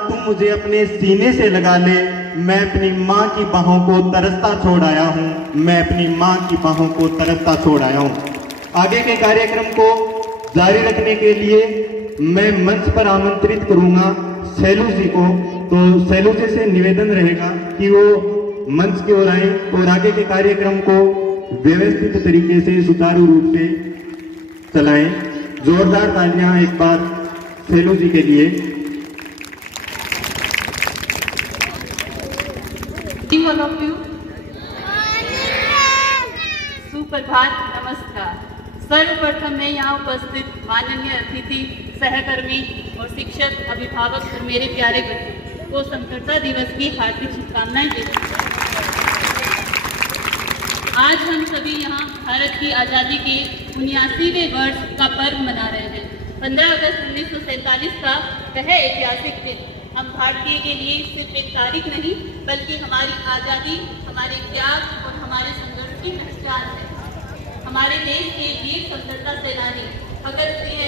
तुम मुझे अपने सीने से लगा ले, मैं अपनी माँ की बाहों को तरसता छोड़ आया हूँ, मैं अपनी माँ की बाहों को तरसता छोड़ आया हूँ। आगे के कार्यक्रम को जारी रखने के लिए मैं मंच पर आमंत्रित करूंगा सैलू जी को। तो सैलू जी से निवेदन रहेगा कि वो मंच की ओर आए और आगे के कार्यक्रम को व्यवस्थित तरीके से सुचारू रूप से चलाएं। जोरदार तालियां एक बार सैलू जी के लिए। सुप्रभात, नमस्कार। सर्वप्रथम मैं यहाँ उपस्थित माननीय अतिथि, सहकर्मी और शिक्षक, अभिभावक और मेरे प्यारे बच्चों को स्वतंत्रता दिवस की हार्दिक शुभकामनाएं देती हूँ। आज हम सभी यहाँ भारत की आज़ादी के 79वें वर्ष का पर्व मना रहे हैं। 15 अगस्त 1947 का वह ऐतिहासिक दिन हम भारतीय के लिए सिर्फ एक तारीख नहीं बल्कि हमारी आज़ादी, हमारे त्याग और हमारे संघर्ष की पहचान है। हमारे देश के वीर स्वतंत्रता सेनानी भगत सिंह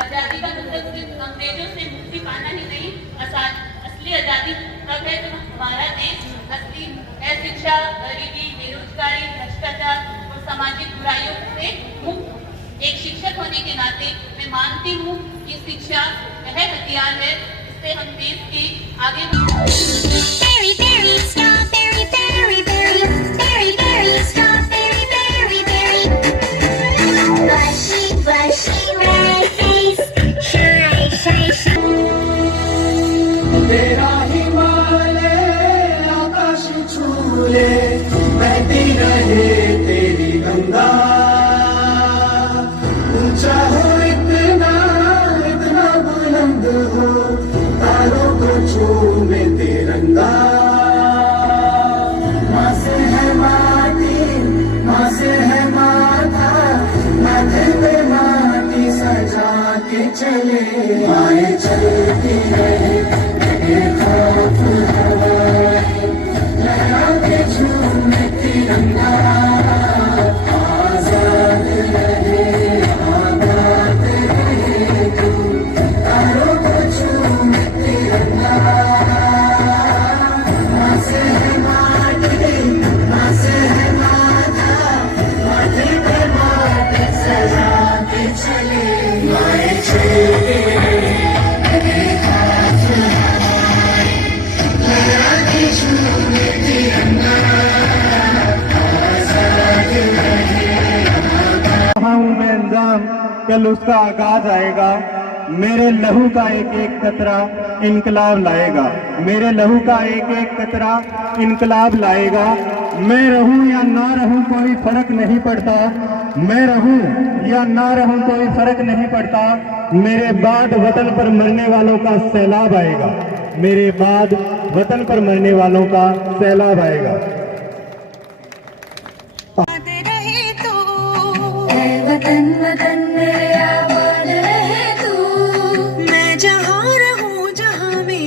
आजादी का मतलब सिर्फ अंग्रेजों से मुक्ति पाना ही नहीं, असली आजादी तब है जब हमारा देश असली शिक्षा, गरीबी, बेरोजगारी, भ्रष्टाचार और सामाजिक बुराइयों से मुक्त। एक शिक्षक होने के नाते मैं मानती हूँ कि शिक्षा वह हथियार है जिससे हम देश के आगे तेरा हिमालय आकाश छूले, बहती रहे तेरी गंगा। ऊंचा हो इतना, इतना बुलंद हो, तारों को छूमे तिरंगा। माँ से है माटी, माँ से है माथा, माथे पे माटी सजा के चले। माए चलती रहे तिरंगा, आजाद रहे, आजाद रहे तू, तारों को छूमे तिरंगा। माँ से है माटी, माँ से है माथा, माथे पे माटी सजा के चले। माए चलते कल उसका आगाज आएगा, मेरे लहू का एक एक कतरा इनकलाब लाएगा, मेरे लहू का एक एक कतरा इनकलाब लाएगा। मैं रहूं या ना रहूं कोई फर्क नहीं पड़ता, मैं रहूं या ना रहूं कोई फर्क नहीं पड़ता। मेरे बाद वतन पर मरने वालों का सैलाब आएगा, मेरे बाद वतन पर मरने वालों का सैलाब आएगा। वतन वतन मेरे आबाद रहे तू, मैं जहाँ रहूं जहाँ में।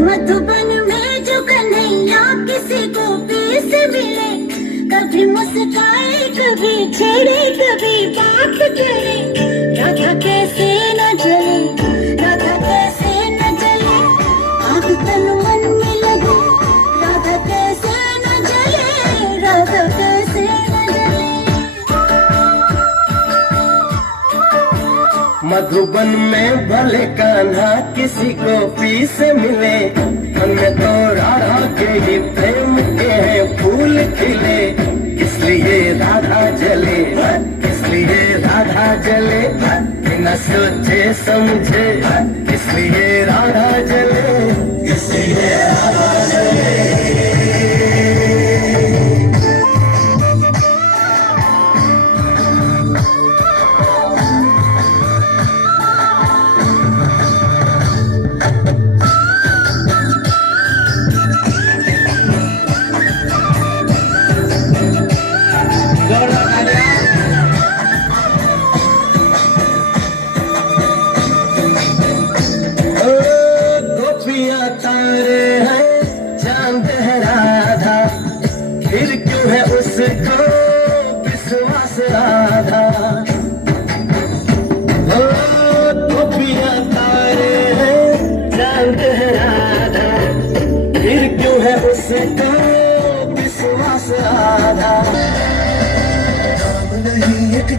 मधुबन में जो कन्हैया किसी को पीस मिले, कभी मुस्काए कभी छेड़े कभी बात करे। राधा कैसे न जले, राधा कैसे न जले, आग तन मन में लगे। राधा कैसे न जले, राधा कैसे न जले। मधुबन में भले कान्हा किसी को पीस मिले, हमने तो राधा के ही प्रेम के हैं फूल खिले। इसलिए राधा जले, इसलिए राधा जले, बिना सोचे समझे, इसलिए राधा जले, इसलिए राधा जले।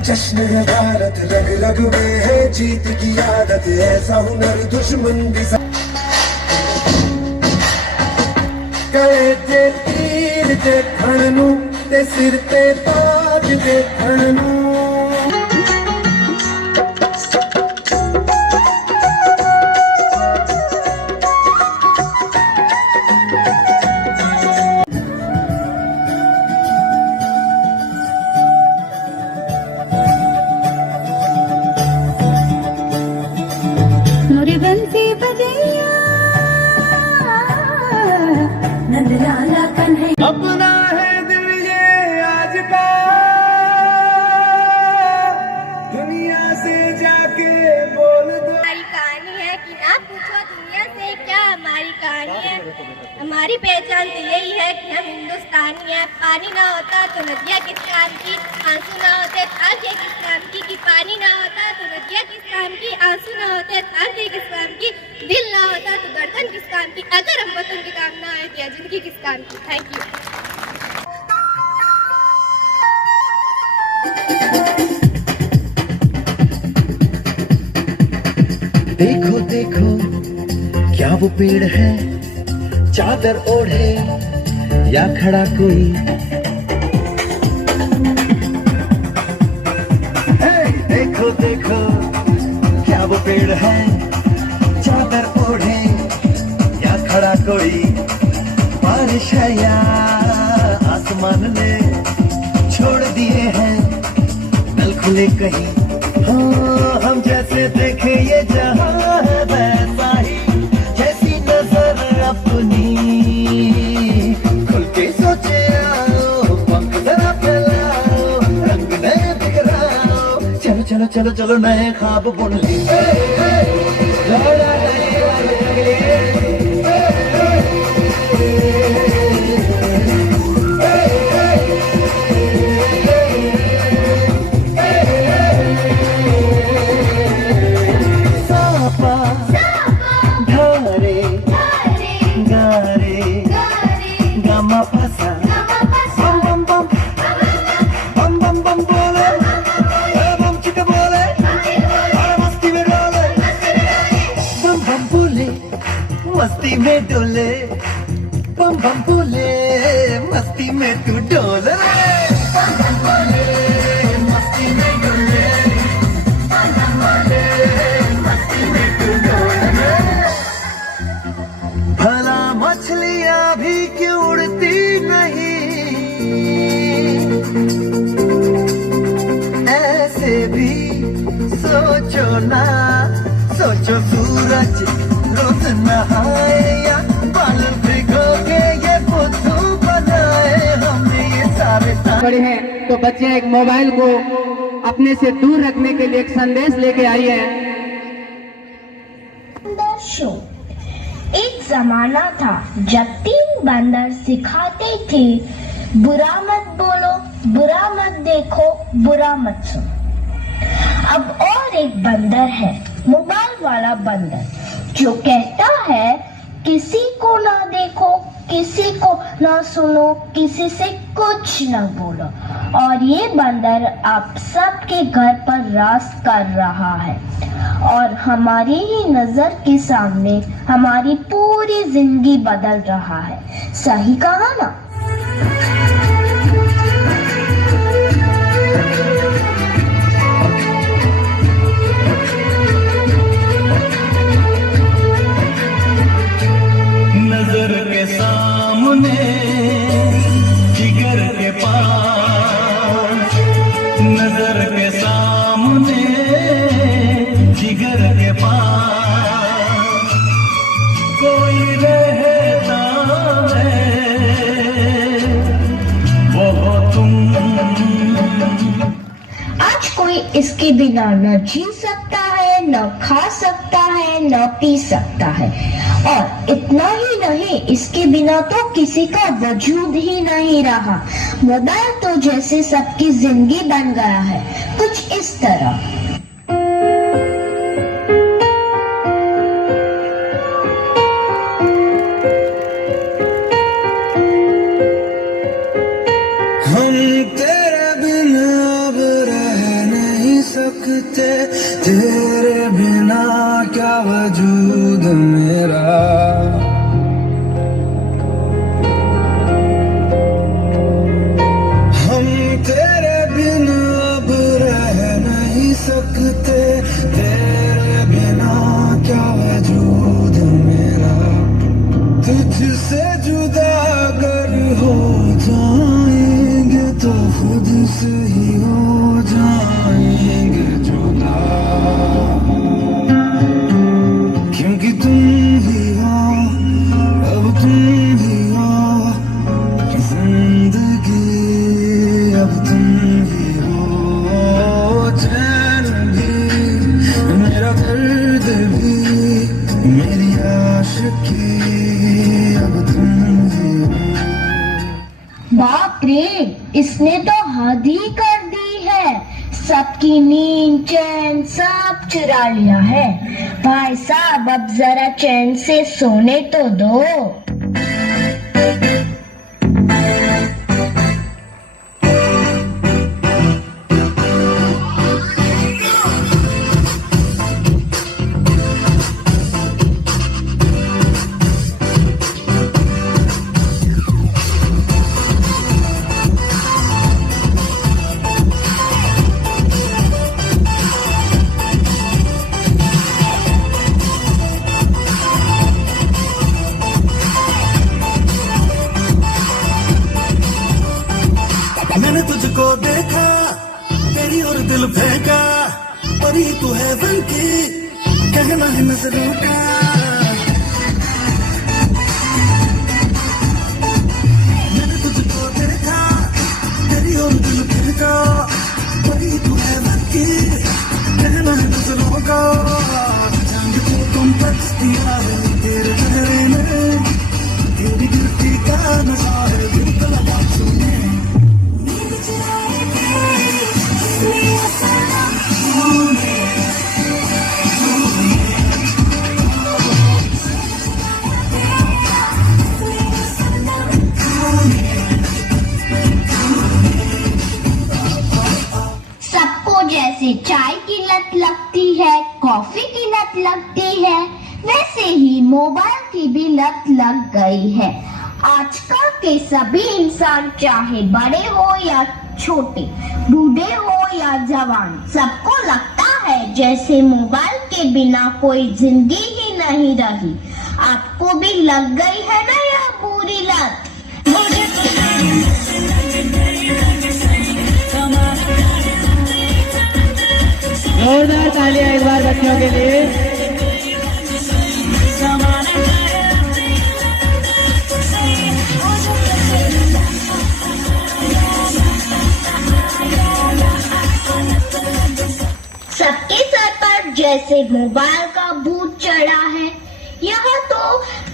जश्न है भारत, रग रग में है जीत की आदत, ऐसा हुनर दुश्मन भी कहे ते तीर ते खड़नू ते सिर ते ताज ते खड़नू। अपना है दिल ये आज का, दुनिया से जाके बोल दो। हमारी कहानी है कि ना पूछो दुनिया से क्या हमारी कहानी है। हमारी पहचान तो यही है कि हम हिंदुस्तानी हैं। पानी ना होता तो नदियाँ किस काम की, आंसू ना होते थाके किस काम की, कि पानी ना होता तो नदियाँ किस काम की, आंसू ना होते थाके किस काम की, दिल ना होता तो गर्दन किस काम की, अगर हम वतन के काम ना आए तो जिंदगी किस काम की। Thank you. देखो देखो क्या वो पेड़ है, चादर ओढ़े या खड़ा कोई। देखो देखो क्या वो पेड़ है, चादर ओढ़े या खड़ा कोई। बारिश है या आसमान ने छोड़ दिए हैं नल खुले कहीं। हाँ, हम जैसे देखे ये जहां है वैसा ही, जैसी नजर अपनी खुल के सोचे आओ, पंख जरा फैलाओ, रंग नए बिखराओ, चलो चलो चलो चलो नए ख्वाब बुन ले। मस्ती में डोले, बम बम बोले, मस्ती में तू डोल रे। बम बम बोले, मस्ती में डोले, बम बम बोले, मस्ती में तू डोल रे। भला मछलियां भी क्यों उड़ती नहीं, ऐसे भी सोचो ना, सोचो सूरज रोज नहाए या बाल भिगोके ये बुद्धू बनाए, हमने ये सारे बड़े हैं तो बच्चे एक मोबाइल को अपने से दूर रखने के लिए एक संदेश लेके आई है। शो। एक जमाना था जब 3 बंदर सिखाते थे, बुरा मत बोलो, बुरा मत देखो, बुरा मत सुनो। अब और एक बंदर है, मोबाइल वाला बंदर, जो कहता है किसी को ना देखो, किसी को ना सुनो, किसी से कुछ ना बोलो। और ये बंदर आप सबके घर पर राज कर रहा है और हमारी ही नजर के सामने हमारी पूरी जिंदगी बदल रहा है। सही कहा ना? इसके बिना न जी सकता है, न खा सकता है, न पी सकता है। और इतना ही नहीं, इसके बिना तो किसी का वजूद ही नहीं रहा। मोबाइल तो जैसे सबकी जिंदगी बन गया है, कुछ इस तरह। हम तेरे बिना अब रह नहीं सकते, तेरे बिना क्या वजूद मेरा। हम तेरे बिना अब रह नहीं सकते, तेरे बिना क्या वजूद मेरा। तुझसे जुदा अगर हो जाएंगे तो खुद से ही हो जाएंगे जुदा, क्योंकि तुम ही हो, अब तुम ही हो जिंदगी, अब तुम ही हो चैन भी, मेरा दर्द भी, मेरी आशिकी, अब तुम ही हो। बाप रे, इसने तो हद ही कर दी है। सबकी नींद चैन सब चुरा लिया है। भाई साहब, अब जरा चैन से सोने तो दो। मैंने तुझको देखा, तेरी और दिल फेंका, परी तू है बन की, कहना है नजरों का। मैंने तुझको देखा, तेरी और दिल फेंका, परी तू है बन की, कहना है नजरों का। चांद को तुम दिया है तेरे चेहरे में, तेरी गिरती का नशा है दिल को लगा सुने। सबको जैसे चाय की लत लगती है, कॉफी की लत लगती है, वैसे ही मोबाइल की भी लत लग गई है। आजकल के सभी इंसान, चाहे बड़े हो या छोटे, बूढ़े हो या जवान, सबको लगता है जैसे मोबाइल के बिना कोई जिंदगी ही नहीं रही। आपको भी लग गई है ना यह बुरी लत? जोरदार तालियां इस बार बच्चों के लिए। सबके सर पर जैसे मोबाइल का भूत चढ़ा है। यह तो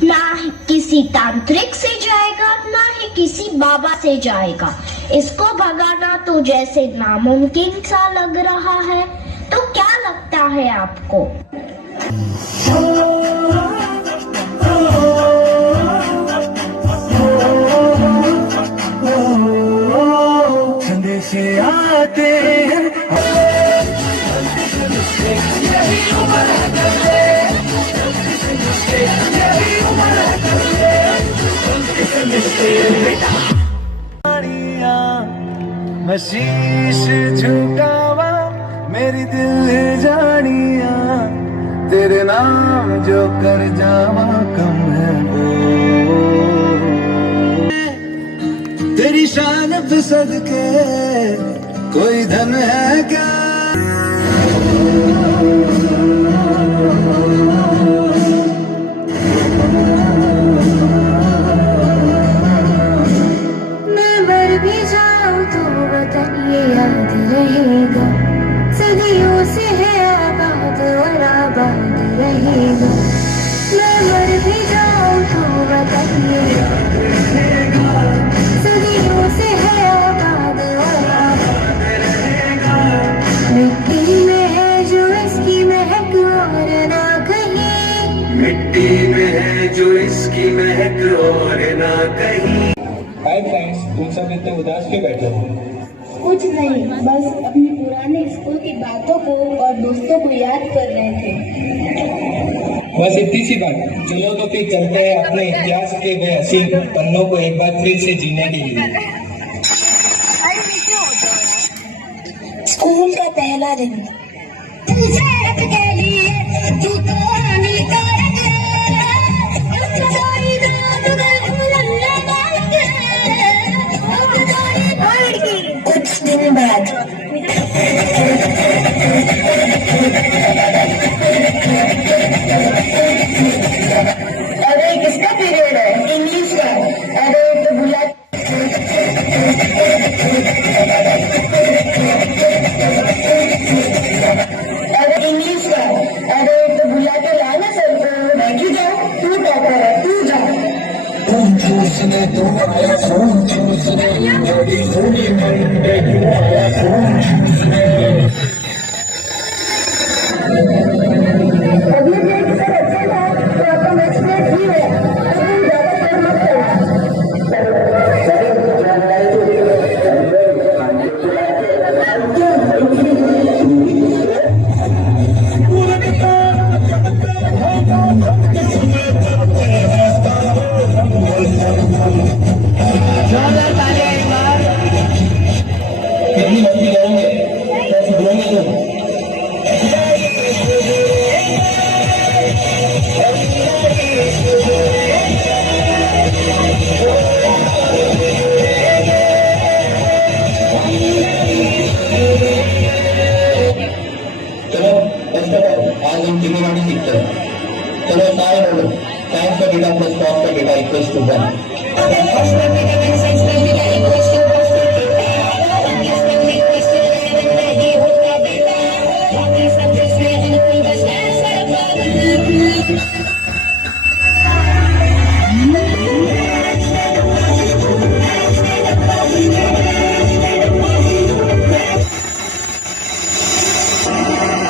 ना ही किसी तांत्रिक से जाएगा, ना ही किसी बाबा से जाएगा। इसको भगाना तो जैसे नामुमकिन सा लग रहा है। तो क्या लगता है आपको? संदेश आते हैं, मैं शीश झुकावा मेरी दिल जानिया, तेरे नाम जो कर जावा कम है वो। तेरी शान पे सदके कोई धन है क्या? मैं मर भी जाऊं तो वतन ये याद रहेगा। मिट्टी में है जो इसकी महक और ना कहीं। हाय फ्रेंड्स, तुम सब इतने उदास क्यों बैठे हो? कुछ नहीं, बस अपनी पुराने स्कूल की बातों को और दोस्तों को याद कर रहे थे। बस इतनी सी बात। चलो तो फिर चलते हैं अपने इतिहास के वे हसीन पन्नों को एक बार फिर से जीने के लिए। स्कूल का पहला दिन। कुछ दिन बाद अरे किसका पीरियड है? इंग्लिश का। अरे तो बुला। अरे इंग्लिश का। अरे तो बुला के लाना सर को। मैं क्यों जाऊँ? तू टॉपर है, तू जा। तुम चूसने तुम आया खून चूसने बड़ी थोड़ी मंडे क्यों आया खून चूसने। अभी देख सर अच्छा था तो आपका मैच में ही है। अभी ज्यादा सर मत करना। कितनी मस्ती करेंगे? कैसे बोलेंगे तुम? चलो आज हम टिमोरानी सीखते हैं। चलो सारे बोलो, साइंस का डेटा प्लस कॉस का theta equals to 1।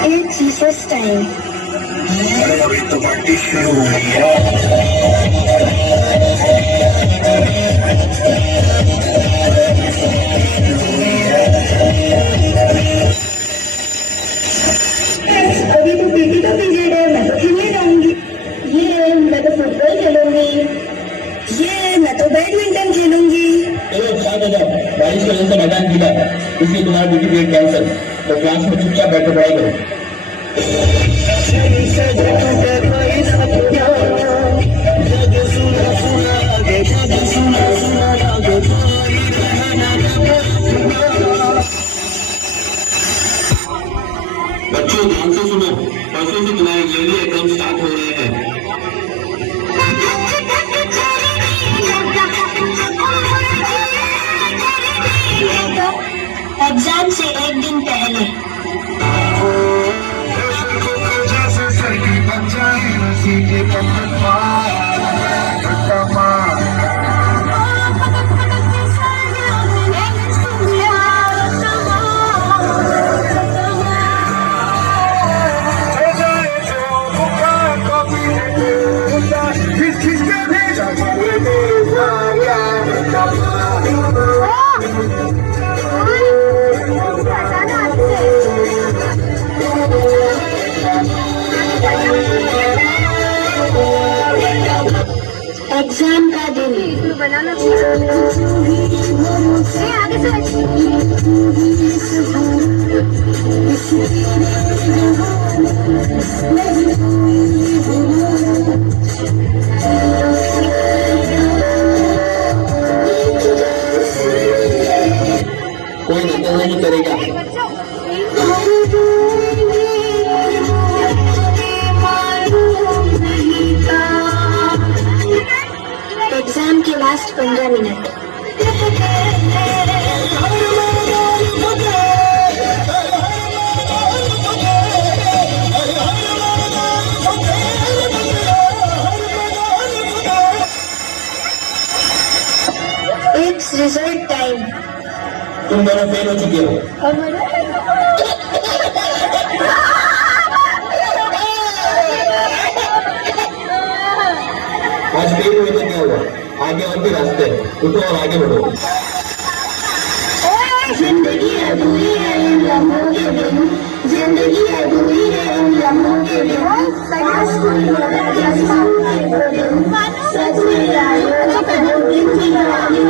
It's Jesus time. अभी तो पार्टी शुरू हो गई है। अभी तो पीटी का पीरियड है, मैं तो खेलने जाऊंगी। ये मैं तो फुटबॉल खेलूंगी। ये मैं तो बैडमिंटन खेलूंगी। चलो शांत हो जाओ, बारिश की वजह से मैदान गीला है, इसलिए तुम्हारा ड्यूटी पीरियड कैंसिल। तो क्लास में चुपचाप बैठे पढ़ाई करो। बच्चों ध्यान से सुनो, परसों से तुम्हारे ईयरली एग्जाम स्टार्ट हो रहे हैं। एग्जाम से एक दिन पहले एग्जाम का दिन। बनाना आगे कोई नेता नहीं करेगा। एग्जाम के last 15 minute. It's result time. तुम दोनों फेल हो चुके हो। आज फेल हुई तो क्या हुआ, आगे और भी रास्ते हैं, उठो और आगे बढ़ो। जिंदगी अधूरी है इन लम्हों के बिन, जिंदगी अधूरी है इन लम्हों के बिन, काश कोई होता जैसा वो दिन, सच में आए तो कदम किसी आगे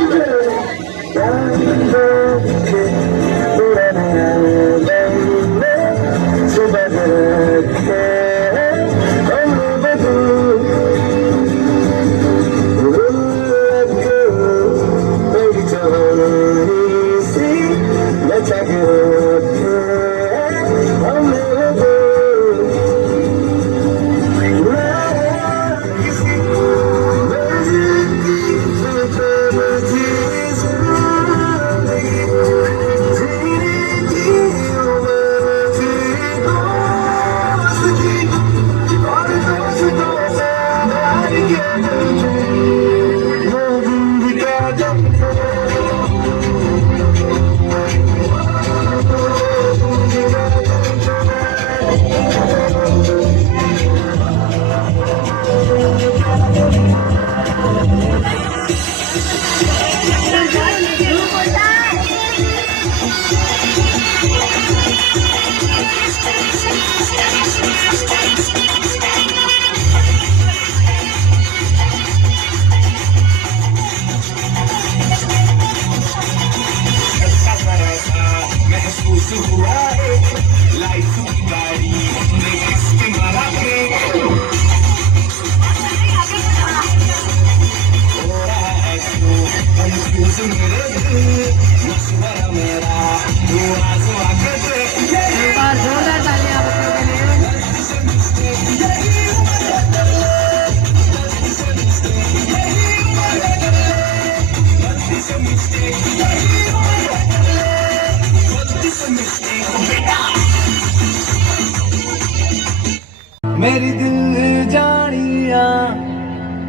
मेरी दिल जानिया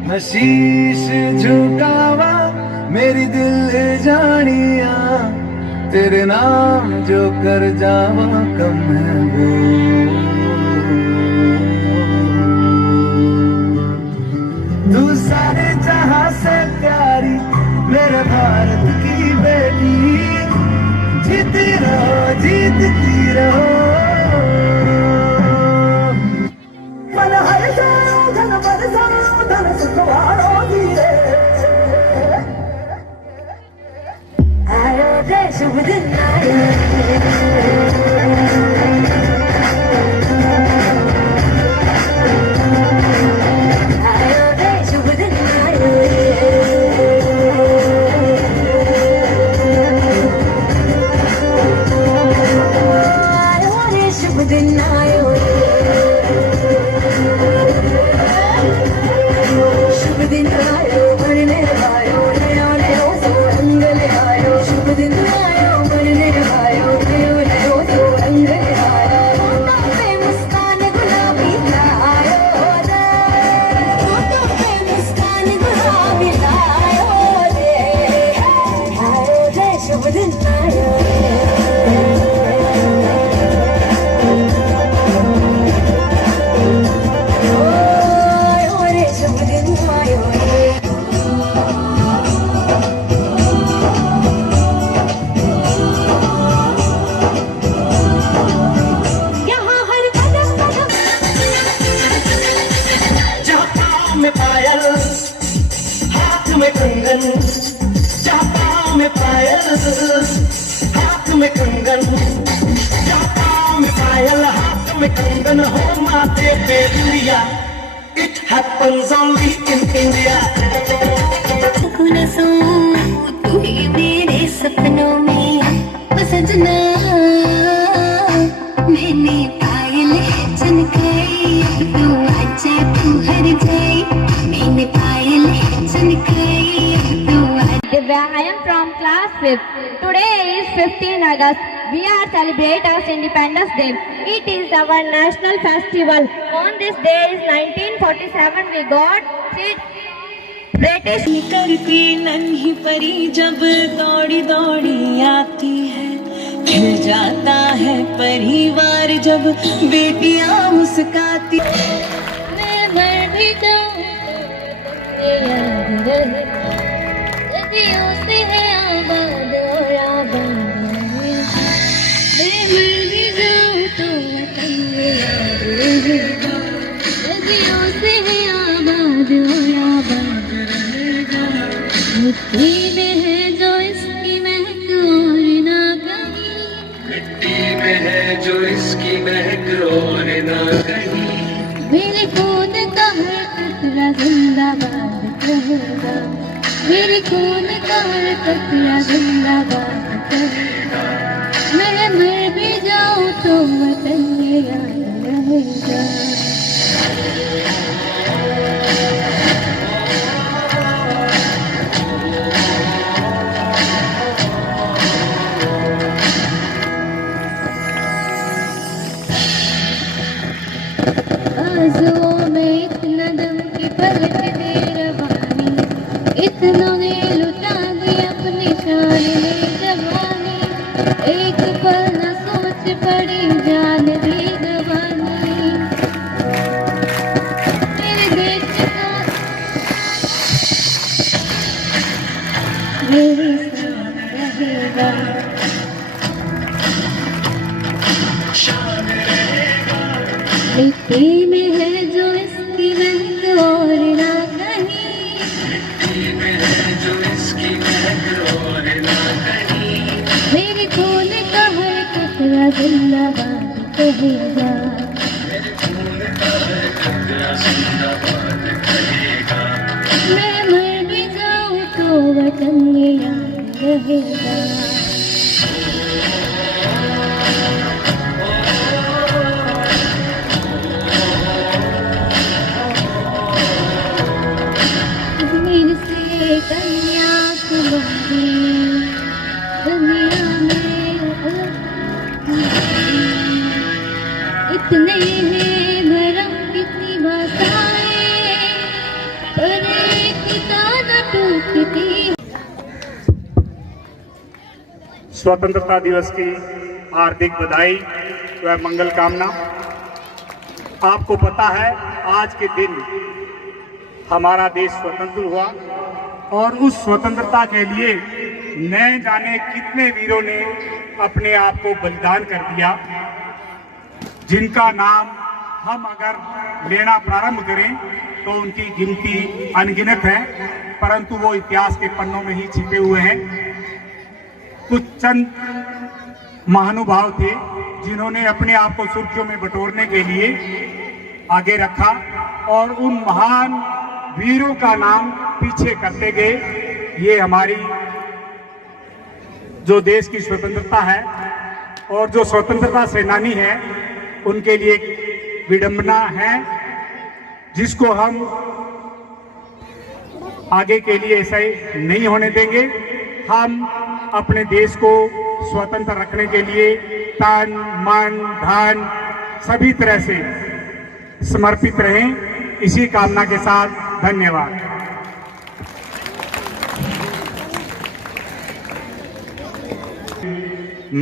मैं शीश झुकावा, मेरी दिल जानिया तेरे नाम जो कर जावा कम है वो। तू सारे जहां से प्यारी मेरे भारत की बेटी, जीती रहो जीतती रहो। आयो रे शुभ दिन आयो, आयो रे शुभ दिन आयो, आयो रे शुभ दिन आयो, शुभ दिन आयो मरने आयो, नया नया सो रंग ले आयो, शुभ दिन आयो मरने आयो, नया नया सो रंग ले आयो। होठों पे मुस्कान गुलाबी लायो रे, होठों पे मुस्कान गुलाबी लायो रे, आयो रे शुभ दिन आयो, आयो रे शुभ दिन आयो रे। यहाँ हर कदम कदम जहाँ पाँव में पायल हाथ में कंगन, जहाँ पाँव में पायल हाथ में कंगन, जहाँ पाँव में पायल हाथ में कंगन हो माथे पे दुनिया। It happens only in India. न सो तू ही मेरे सपनों में ओ सजना, मैंने पायल चमकाई, अब तो आजा तू हर जाए, मैंने पायल चमकाई, अब तो Divya, I am from class 5th. Today is 15 August. We are celebrating our Independence Day. It is our national festival. On this day is 1947 we got British. करती नन्ही परी जब दौड़ी दौड़ी आती है, खिल जाता है परिवार जब बेटियां मुस्काती। मैं मर भी जाऊं मिट्टी में है जो इसकी महक और ना कहीं, मिट्टी में है जो इसकी महक और ना कहीं। मेरे खून का हर कतरा जिंदाबाद कहेगा, मेरे खून का हर कतरा जिंदाबाद कहेगा। मैं मर भी जाऊं तो वतन ये याद रहेगा। बाजुओं में इतना दम की पलट दे रवानी, इतनों ने लुटा दी अपनी शान में जवानी। एक पल न सोच पड़ी जान दी गवानी। मेरे देश का मेरे साथ रहेगा। मिट्टी में है जो इसकी महक और ना कहीं, मिट्टी में है जो इसकी महक और ना कहीं। मेरे खून का हर कतरा जिंदाबाद कहेगा। मैं मर भी जाऊं तो वतन ये याद रहेगा। कश्मीर से कन्याकुमारी, दुनिया में इतने हैं भरम कितनी भाषाएं, पर एक ताना टूटती। स्वतंत्रता दिवस की हार्दिक बधाई व मंगल कामना। आपको पता है आज के दिन हमारा देश स्वतंत्र हुआ और उस स्वतंत्रता के लिए न जाने कितने वीरों ने अपने आप को बलिदान कर दिया, जिनका नाम हम अगर लेना प्रारंभ करें तो उनकी गिनती अनगिनत है, परंतु वो इतिहास के पन्नों में ही छिपे हुए हैं। कुछ चंद महानुभाव थे जिन्होंने अपने आप को सुर्खियों में बटोरने के लिए आगे रखा और उन महान वीरों का नाम पीछे करते गए। ये हमारी जो देश की स्वतंत्रता है और जो स्वतंत्रता सेनानी है उनके लिए एक विडंबना है, जिसको हम आगे के लिए ऐसा नहीं होने देंगे। हम अपने देश को स्वतंत्र रखने के लिए तन मन धन सभी तरह से समर्पित रहें। इसी कामना के साथ धन्यवाद।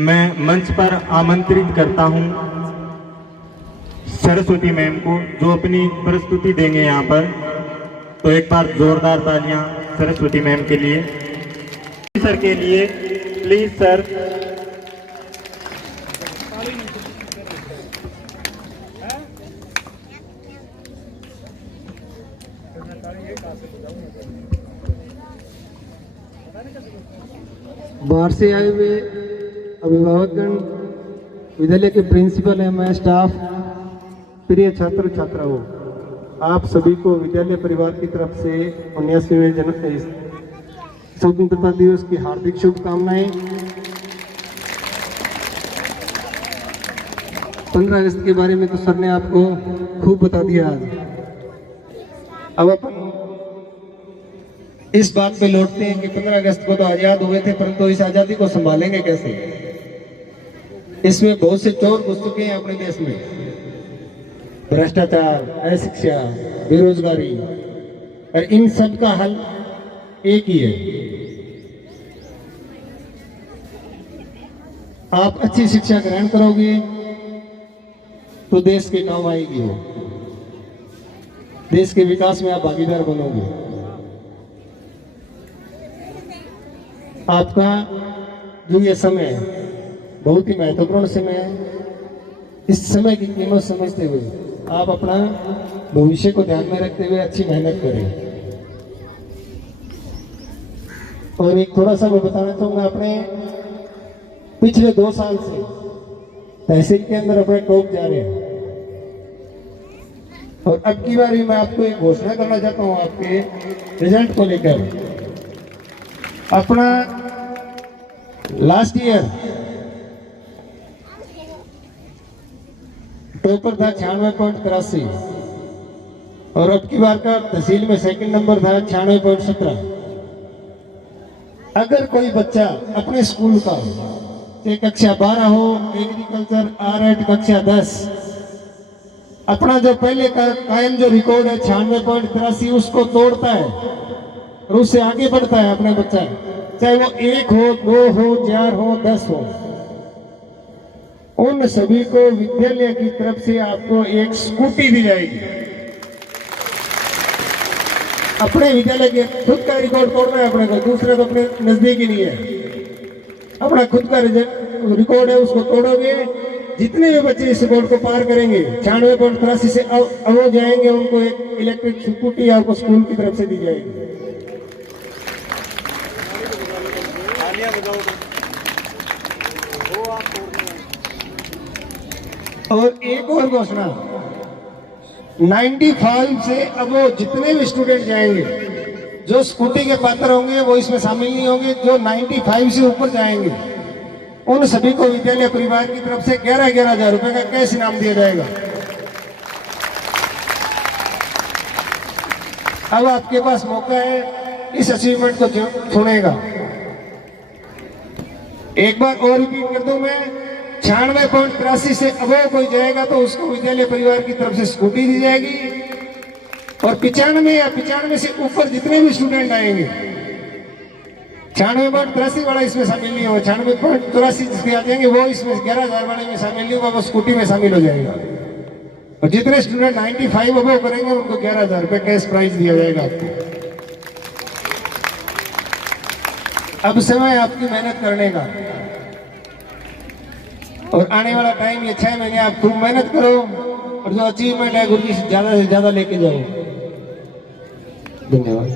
मैं मंच पर आमंत्रित करता हूं सरस्वती मैम को, जो अपनी प्रस्तुति देंगे यहाँ पर। तो एक बार जोरदार तालियां सरस्वती मैम के लिए, सर के लिए प्लीज सर। बाहर से आए हुए अभिभावकगण, विद्यालय के प्रिंसिपल एवं स्टाफ, प्रिय छात्र छात्राओं, आप सभी को विद्यालय परिवार की तरफ से 79वें स्वतंत्रता दिवस की हार्दिक शुभकामनाएं। 15 अगस्त के बारे में तो सर ने आपको खूब बता दिया आज। अब अपन इस बात पे लौटते हैं कि 15 अगस्त को तो आजाद हुए थे, परंतु इस आजादी को संभालेंगे कैसे। इसमें बहुत से चोर घुस चुके हैं अपने देश में, भ्रष्टाचार, अशिक्षा, बेरोजगारी, और इन सब का हल एक ही है। आप अच्छी शिक्षा ग्रहण करोगे तो देश के काम आएगी, वो देश के विकास में आप भागीदार बनोगे। आपका जो ये समय बहुत ही महत्वपूर्ण समय है, इस समय की कीमत समझते हुए आप अपना भविष्य को ध्यान में रखते हुए अच्छी मेहनत करें। और एक थोड़ा सा मैं बताना चाहूँगा, अपने पिछले 2 साल से तहसील के अंदर अपने टॉप जा रहे हैं। और अब की बार भी मैं आपको एक घोषणा करना चाहता हूँ आपके रिजल्ट को लेकर। अपना लास्ट ईयर टॉपर था 96.83 और अब की बार का तहसील में सेकंड नंबर था 96.17। अगर कोई बच्चा अपने स्कूल का चाहे कक्षा 12 हो, एग्रीकल्चर आर्ट कक्षा 10, अपना जो पहले का कायम जो रिकॉर्ड है 96.83 उसको तोड़ता है और उससे आगे बढ़ता है अपना बच्चा, चाहे वो 1 हो, 2 हो, 4 हो, 10 हो, उन सभी को विद्यालय की तरफ से आपको एक स्कूटी दी जाएगी। अपने विद्यालय के खुद का रिकॉर्ड तोड़ना है अपने को, दूसरे तो अपने नजदीक ही नहीं है। अपना खुद का रिकॉर्ड है उसको तोड़ोगे, जितने भी बच्चे इस रिकॉर्ड को पार करेंगे 96.83 से अब वो जाएंगे, उनको एक इलेक्ट्रिक स्कूटी आपको स्कूल की तरफ से दी जाएगी। और एक और घोषणा, 95 से अब वो जितने भी स्टूडेंट जाएंगे जो स्कूटी के पात्र होंगे वो इसमें शामिल नहीं होंगे। जो 95 से ऊपर जाएंगे उन सभी को विद्यालय परिवार की तरफ से 11,000 रुपए का कैश इनाम दिया जाएगा। अब आपके पास मौका है इस अचीवमेंट को सुनेगा। एक बार और रिपीट कर दूं मैं, 96.83 से अब कोई जाएगा तो उसको विद्यालय परिवार की तरफ से स्कूटी दी जाएगी। और 95 या 95 से ऊपर जितने भी स्टूडेंट आएंगे, 96.83 वाला इसमें शामिल नहीं होगा, 96.83 जिसके आ जाएंगे वो इसमें 11,000 वाले में शामिल नहीं होगा, वो स्कूटी में शामिल हो जाएगा। और जितने स्टूडेंट 95 अबव करेंगे उनको 11,000 रुपए कैश प्राइज दिया जाएगा आपको। अब समय आपकी मेहनत करने का और आने वाला टाइम ये 6 महीने आप खूब मेहनत करो और जो अचीवमेंट है गुरु जी से ज्यादा लेके जाओ। धन्यवाद।